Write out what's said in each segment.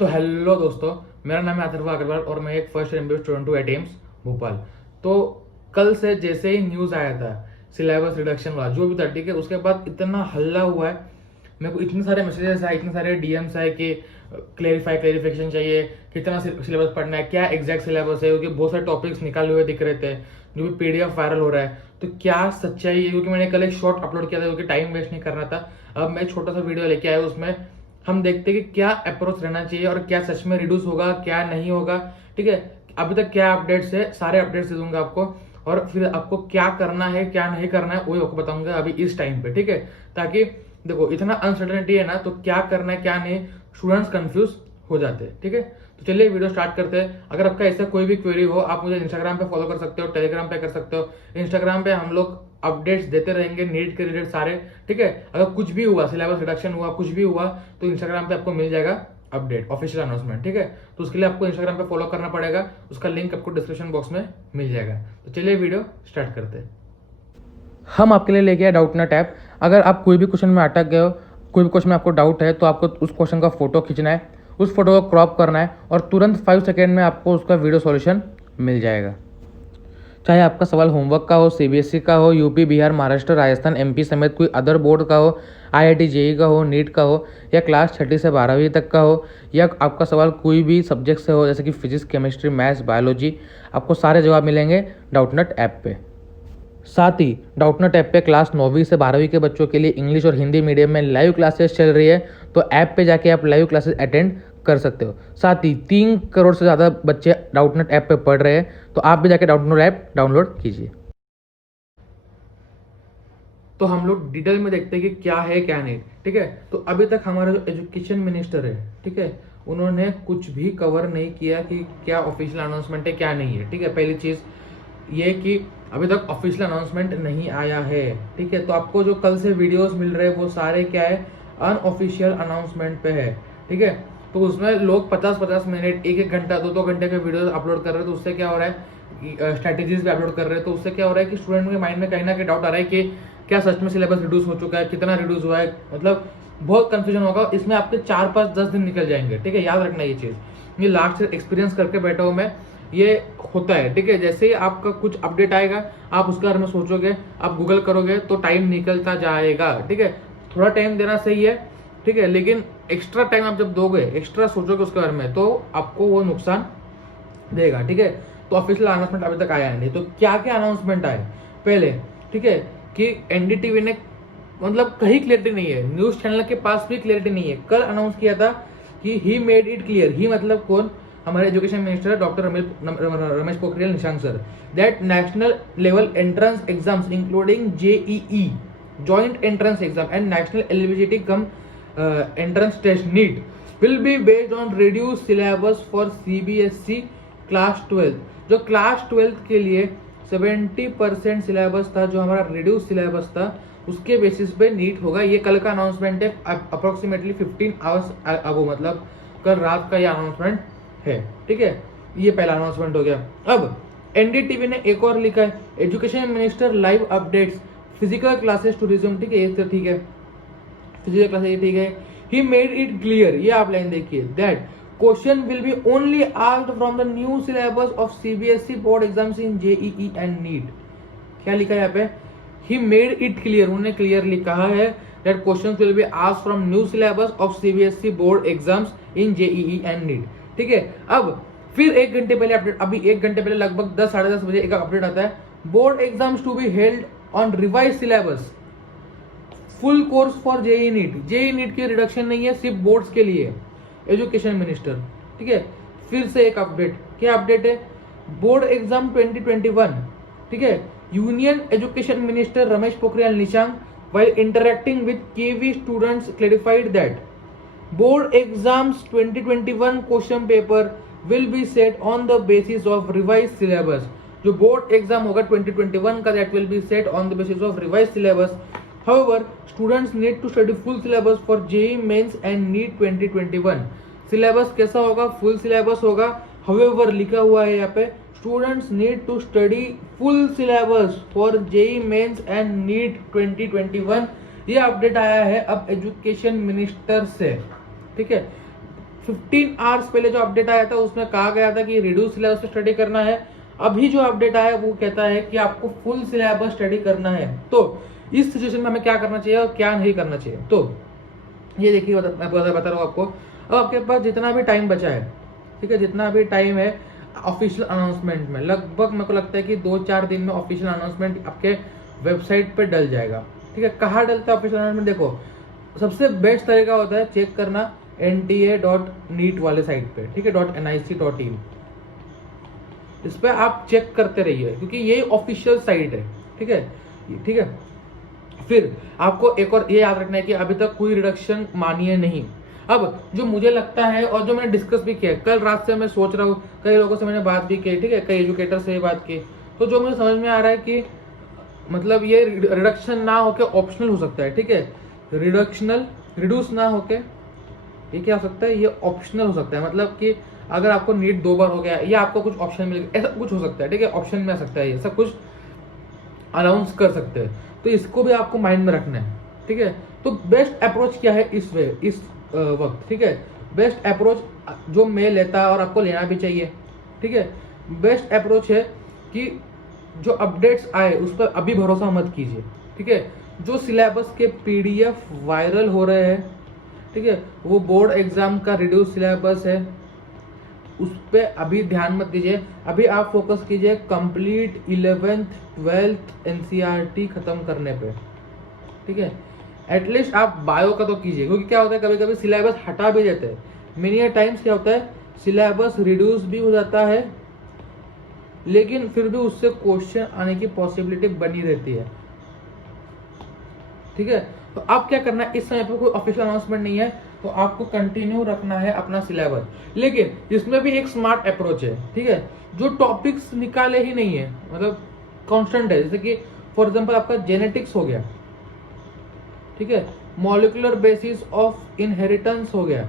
तो हेलो दोस्तों, मेरा नाम है अथर्व अग्रवाल और मैं एक फर्स्ट एमबीए स्टूडेंट हूँ एट एम्स भोपाल। तो कल से जैसे ही न्यूज़ आया था सिलेबस रिडक्शन वाला जो भी था, ठीक है, उसके बाद इतना हल्ला हुआ है। मेरे को इतने सारे मैसेजेस आए, इतने सारे डीएम्स आए कि क्लेरिफिकेशन चाहिए, कितना सिलेबस पढ़ना है, क्या एग्जैक्ट सिलेबस है, क्योंकि बहुत सारे टॉपिक्स निकाले हुए दिख रहे थे जो भी पीडीएफ वायरल हो रहा है। तो क्या सच्चाई है, क्योंकि मैंने कल एक शॉर्ट अपलोड किया था क्योंकि टाइम वेस्ट नहीं करना था। अब मैं छोटा सा वीडियो लेके आया, उसमें हम देखते हैं कि क्या अप्रोच रहना चाहिए और क्या सच में रिड्यूस होगा, क्या नहीं होगा। ठीक है, अभी तक क्या अपडेट्स है, सारे अपडेट्स दे दूंगा आपको, और फिर आपको क्या करना है क्या नहीं करना है वही आपको बताऊंगा अभी इस टाइम पे। ठीक है, ताकि देखो इतना अनसर्टेनिटी है ना, तो क्या करना है क्या नहीं, स्टूडेंट्स कंफ्यूज हो जाते हैं। ठीक है, तो चलिए वीडियो स्टार्ट करते हैं। अगर आपका ऐसा कोई भी क्वेरी हो, आप मुझे इंस्टाग्राम पे फॉलो कर सकते हो, टेलीग्राम पे कर सकते हो। इंस्टाग्राम पे हम लोग अपडेट्स देते रहेंगे, नीट के रिलेटेड सारे। ठीक है, अगर कुछ भी हुआ, सिलेबस रिडक्शन हुआ, कुछ भी हुआ, तो इंस्टाग्राम पे आपको मिल जाएगा अपडेट, ऑफिशियल अनाउंसमेंट। ठीक है, तो उसके लिए आपको इंस्टाग्राम पे फॉलो करना पड़ेगा, उसका लिंक आपको डिस्क्रिप्शन बॉक्स में मिल जाएगा। तो चलिए वीडियो स्टार्ट करते हैं। हम आपके लिए लेके आए डाउटनट ऐप। अगर आप कोई भी क्वेश्चन में अटक गए हो, कोई भी क्वेश्चन में आपको डाउट है, तो आपको उस क्वेश्चन का फोटो खींचना है, उस फोटो को क्रॉप करना है और तुरंत 5 सेकेंड में आपको उसका वीडियो सॉल्यूशन मिल जाएगा। चाहे आपका सवाल होमवर्क का हो, सीबीएसई का हो, यूपी, बिहार, महाराष्ट्र, राजस्थान, एमपी समेत कोई अदर बोर्ड का हो, आईआईटी जेई का हो, नीट का हो, या क्लास 6 से 12वीं तक का हो, या आपका सवाल कोई भी सब्जेक्ट से हो, जैसे कि फिजिक्स, केमिस्ट्री, मैथ्स, बायोलॉजी, आपको सारे जवाब मिलेंगे डाउटनट ऐप पे। साथ ही डाउटनट ऐप पे क्लास 9वीं से 12वीं के बच्चों के लिए इंग्लिश और हिंदी मीडियम में लाइव क्लासेस चल रही है, तो ऐप पे जाके आप लाइव क्लासेस अटेंड कर सकते हो। साथ ही 3 करोड़ से ज़्यादा बच्चे डाउटनट ऐप पे पढ़ रहे हैं, तो आप भी जाके डाउटनट ऐप डाउनलोड कीजिए। तो हम लोग डिटेल में देखते हैं कि क्या है क्या नहीं। ठीक है, तो अभी तक हमारा जो एजुकेशन मिनिस्टर है, ठीक है, उन्होंने कुछ भी कवर नहीं किया कि क्या ऑफिशियल अनाउंसमेंट है क्या नहीं है। ठीक है, पहली चीज ये कि अभी तक ऑफिशियल अनाउंसमेंट नहीं आया है। ठीक है, तो आपको जो कल से वीडियोस मिल रहे हैं वो सारे क्या है, अनऑफिशियल अनाउंसमेंट पे है। ठीक है, तो उसमें लोग 50-50 मिनट, 1-1 घंटा, 2-2 घंटे के वीडियो अपलोड कर रहे हैं। तो उससे क्या हो रहा है, स्ट्रेटेजीज पे अपलोड कर रहे हैं, तो उससे क्या हो रहा है कि स्टूडेंट के माइंड में कहीं ना कहीं डाउट आ रहा है कि क्या सच में सिलेबस रिड्यूस हो चुका है, कितना रिड्यूस हुआ है, मतलब बहुत कंफ्यूजन होगा। इसमें आपके 4-5-10 दिन निकल जाएंगे। ठीक है, याद रखना ये चीज, ये लास्ट से एक्सपीरियंस करके बैठा हूं मैं, ये होता है। ठीक है, जैसे ही आपका कुछ अपडेट आएगा, आप उसके बारे में सोचोगे, आप गूगल करोगे, तो टाइम निकलता जाएगा। ठीक है, थोड़ा टाइम देना सही है। ठीक है, लेकिन एक्स्ट्रा टाइम आप जब दोगे, एक्स्ट्रा सोचोगे उसके बारे में, तो आपको वो नुकसान देगा। ठीक है, तो ऑफिशियल अनाउंसमेंट अभी तक आया नहीं। तो क्या क्या अनाउंसमेंट आए पहले, ठीक है, कि एनडीटीवी ने, मतलब कहीं क्लियरिटी नहीं है, न्यूज चैनल के पास भी क्लियरिटी नहीं है। कल अनाउंस किया था कि he made it clear, he मतलब कौन, हमारे education minister doctor Ramesh Pokhriyal Nishank sir, that national level entrance exams including JEE joint entrance exam and national eligibility cum entrance test NEET will be based on reduce syllabus for CBSE class 12। जो class 12 के लिए 70% syllabus था, जो हमारा reduce syllabus था, उसके basis पे NEET होगा। ये कल का अनाउंसमेंट है, अप्रोक्सीमेटली 15 आवर्स अगो, मतलब कल रात का ये अनाउंसमेंट है। ठीक है, ये पहला अनाउंसमेंट हो गया। अब एनडीटीवी ने एक और लिखा है, education minister live updates physical classes tourism. ठीक है, ये तो ठीक है, फिजिकल क्लासेस ठीक है। ही मेड इट क्लियर, ये आप लाइन देखिए, that question will be only asked from the new syllabus of CBSE board exams in JEE and NEET. क्या लिखा है यहाँ पे, ही मेड इट क्लियर, उन्होंने क्लियरली कहा है that questions will be asked from new syllabus of CBSE board exams in JEE and NEET. ठीक है, अब फिर 1 घंटे पहले अपडेट, अभी 1 घंटे पहले लगभग 10-10:30 बजे एक अपडेट आता है, board exams to be held on revise syllabus full course for JEE NEET. JEE NEET की रिडक्शन नहीं है, सिर्फ बोर्ड्स के लिए, एजुकेशन मिनिस्टर। ठीक है, फिर से एक अपडेट, क्या अपडेट है, बोर्ड एग्जाम 2021। ठीक है, union education minister Ramesh Pokhriyal Nishank while interacting with KV students clarified that board exams 2021 question paper will be set on the basis of revised syllabus। जो बोर्ड एग्जाम होगा 2021 का, that will be set on the basis of revised syllabus। However, students need to study full syllabus for JEE Mains and NEET 2021। Syllabus कैसा होगा, full syllabus होगा। However लिखा हुआ है यहाँ पे, students need to study full syllabus for JEE Mains and NEET 2021। ये update आया है अब एजुकेशन मिनिस्टर से। ठीक है, 15 आवर्स पहले जो अपडेट आया था उसमें कहा गया था कि रिड्यूस सिलेबस पे स्टडी करना है। अभी जो अपडेट आया वो कहता है कि आपको फुल सिलेबस स्टडी करना है। तो इस सिचुएशन में हमें क्या करना चाहिए और क्या नहीं करना चाहिए, तो ये देखिए मैं बता रहा हूँ आपको। अब आपके पास जितना भी टाइम बचा है, ठीक है, जितना भी टाइम है ऑफिशियल अनाउंसमेंट में, लगभग मेरे को लगता है कि 2-4 दिन में ऑफिशियल अनाउंसमेंट आपके वेबसाइट पे डल जाएगा। ठीक है, कहाँ डलता है ऑफिशियल अनाउंसमेंट? देखो, सबसे बेस्ट तरीका होता है चेक करना nta.neet वाले साइट पे, ठीक है, .nic.in। इस पे आप चेक करते रहिए क्योंकि ये ऑफिशियल साइट है। ठीक है, ठीक है। फिर आपको एक और ये याद रखना है कि अभी तक कोई रिडक्शन मानिए नहीं। अब जो मुझे लगता है और जो मैंने डिस्कस भी किया, कल रात से मैं सोच रहा हूँ, कई लोगों से मैंने बात भी की, ठीक है, कई एजुकेटर से बात की, तो जो मुझे समझ में आ रहा है कि मतलब ये रिडक्शन ना होके ऑप्शनल हो सकता है। ठीक है, रिड्यूस ना होके ये क्या हो सकता है, ये ऑप्शनल हो सकता है। मतलब कि अगर आपको नीट 2 बार हो गया या आपको कुछ ऑप्शन मिल गया, ऐसा कुछ हो सकता है। ठीक है, ऑप्शन में आ सकता है, ये सब कुछ अनाउंस कर सकते हैं, तो इसको भी आपको माइंड में रखना है। ठीक है, तो बेस्ट अप्रोच क्या है इस वक्त? ठीक है, बेस्ट अप्रोच जो मैं लेता है और आपको लेना भी चाहिए, ठीक है, बेस्ट अप्रोच है कि जो अपडेट्स आए उस पर अभी भरोसा मत कीजिए। ठीक है, जो सिलेबस के PDF वायरल हो रहे हैं, ठीक है, वो बोर्ड एग्जाम का रिड्यूस सिलेबस है, उस पर अभी ध्यान मत दीजिए। अभी आप फोकस कीजिए कंप्लीट 11th 12th NCERT खत्म करने पे। ठीक है, एटलीस्ट आप बायो का तो कीजिए, क्योंकि क्या होता है कभी कभी सिलेबस हटा भी देते हैं। मेनी टाइम्स क्या होता है, सिलेबस रिड्यूस भी हो जाता है लेकिन फिर भी उससे क्वेश्चन आने की पॉसिबिलिटी बनी रहती है। ठीक है, तो आप क्या करना है, इस समय पे कोई ऑफिशियल अनाउंसमेंट नहीं है तो आपको कंटिन्यू रखना है अपना सिलेबस, लेकिन इसमें भी एक स्मार्ट अप्रोच है। ठीक है, जो टॉपिक्स निकाले ही नहीं है, मतलब कांस्टेंट है, जैसे कि फॉर एग्जांपल आपका जेनेटिक्स हो गया, ठीक है, मॉलिक्यूलर बेसिस ऑफ इनहेरिटेंस हो गया।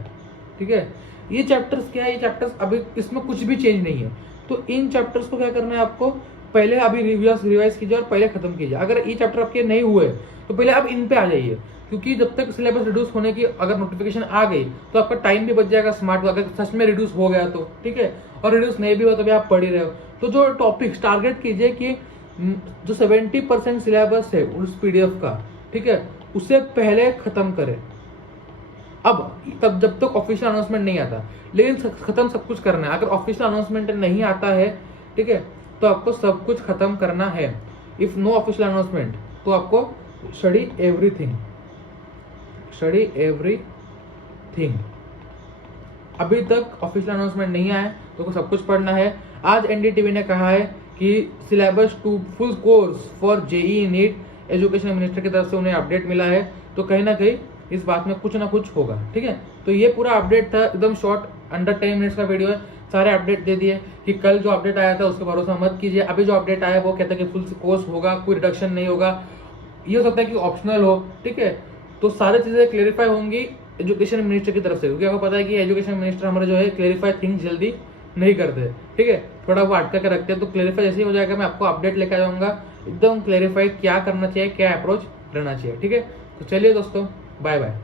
ठीक है, ये चैप्टर्स क्या है, ये चैप्टर्स अभी इसमें कुछ भी चेंज नहीं है, तो इन चैप्टर्स को क्या करना है आपको, पहले अभी रिवाइज कीजिए और पहले खत्म कीजिए। अगर ये चैप्टर आपके नहीं हुए तो पहले आप इन पे आ जाइए, क्योंकि जब तक सिलेबस रिड्यूस होने की अगर नोटिफिकेशन आ गई तो आपका टाइम भी बच जाएगा स्मार्ट, अगर सच में रिड्यूस हो गया तो। ठीक है, और रिड्यूस नहीं भी हो तो भी आप पढ़ ही रहे हो। तो जो टॉपिक्स टारगेट कीजिए कि जो 70% सिलेबस है उस PDF का, ठीक है, उसे पहले खत्म करें। अब तब जब तक ऑफिशियल अनाउंसमेंट नहीं आता, लेकिन खत्म सब कुछ करना है। अगर ऑफिशियल अनाउंसमेंट नहीं आता है, ठीक है, तो आपको सब कुछ खत्म करना है। इफ नो ऑफिशियल अनाउंसमेंट तो आपको स्टडी एवरीथिंग। अभी तक ऑफिशियल अनाउंसमेंट नहीं आया तो सब कुछ पढ़ना है। आज NDTV ने कहा है कि syllabus 2 full course for JEE NEET education minister की तरफ से उन्हें अपडेट मिला है, तो कहीं ना कहीं इस बात में कुछ ना कुछ होगा। ठीक है, तो ये पूरा अपडेट था, एकदम शॉर्ट, अंडर 10 मिनट्स का वीडियो है। सारे अपडेट दे दिए कि कल जो अपडेट आया था उसका भरोसा मत कीजिए। अभी जो अपडेट आया वो कहता है कि फुल कोर्स होगा, कोई रिडक्शन नहीं होगा, ये हो सकता है कि ऑप्शनल हो। ठीक है, तो सारी चीजें क्लेरिफाई होंगी एजुकेशन मिनिस्टर की तरफ से, क्योंकि आपको पता है कि एजुकेशन मिनिस्टर हमारे जो है क्लेरिफाई थिंग्स जल्दी नहीं करते। ठीक है, थोड़ा वो अटका के रखते हैं, तो क्लेरिफाई जैसे ही हो जाएगा मैं आपको अपडेट लेकर जाऊंगा, एकदम क्लेरिफाई क्या करना चाहिए, क्या अप्रोच रहना चाहिए। ठीक है, तो चलिए दोस्तों, बाय बाय।